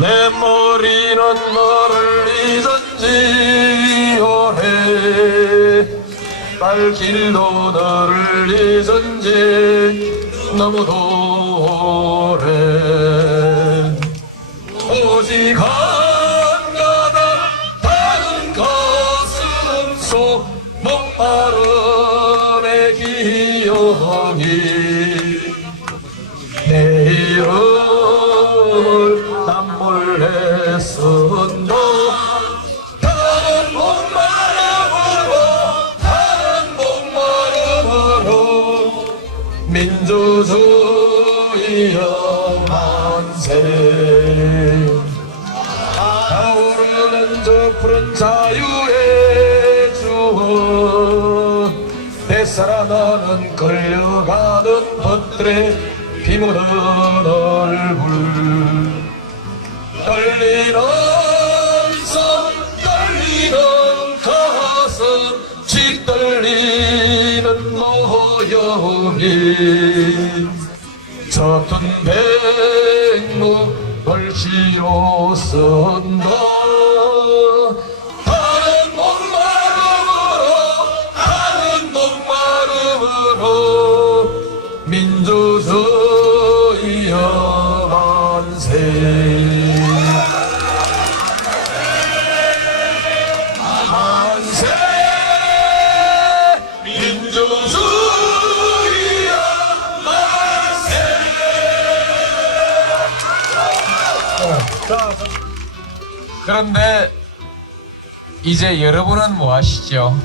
내 머리는 너를 잊었지 오래 발길도 너를 잊었지 너무도 오래. 오직 한가닥 다른 가슴 속 목마름의 기억이 내 이름 민주주의여 만세 타오르는 저 푸른 자유의 주어 뱃살아 너는 끌려가는 것들의 비무는 얼굴. 떨리는 모형이 젖은 백무 걸시로 쓴다. 하는 목마름으로 하는 목마름으로 민주주의여 만세 만세 그런데 이제 여러분은 뭐 하시죠?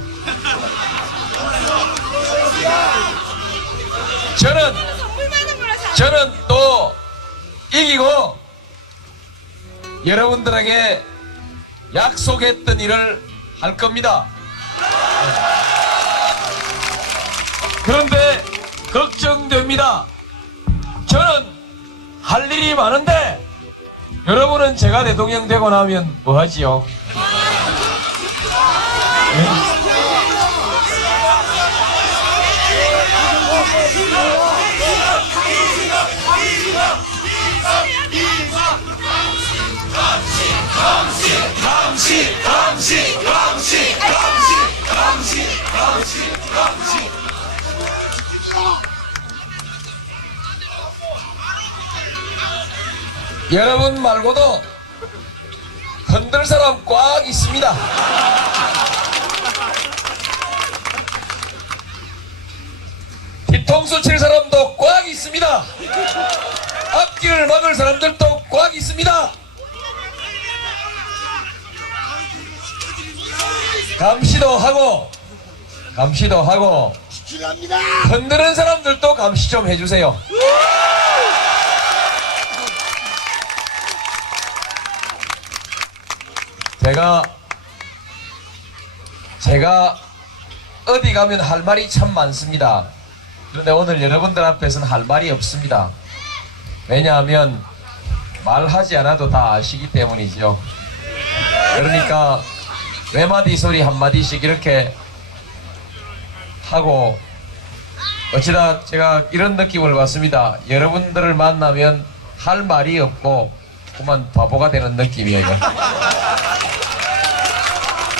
저는 저는 또 이기고 여러분들에게 약속했던 일을 할 겁니다. 그런데 걱정됩니다. 저는 할 일이 많은데 여러분은 제가 대통령 되고 나면 뭐 하지요? 여러분 말고도 흔들 사람 꽉 있습니다. 뒤통수 칠 사람도 꽉 있습니다. 앞길을 막을 사람들도 꽉 있습니다. 감시도 하고, 감시도 하고, 흔드는 사람들도 감시 좀 해주세요. 제가 제가 어디 가면 할 말이 참 많습니다. 그런데 오늘 여러분들 앞에서는 할 말이 없습니다. 왜냐하면 말하지 않아도 다 아시기 때문이죠. 그러니까 외마디 소리 한마디씩 이렇게 하고 어찌다 제가 이런 느낌을 받습니다. 여러분들을 만나면 할 말이 없고 그만 바보가 되는 느낌이에요.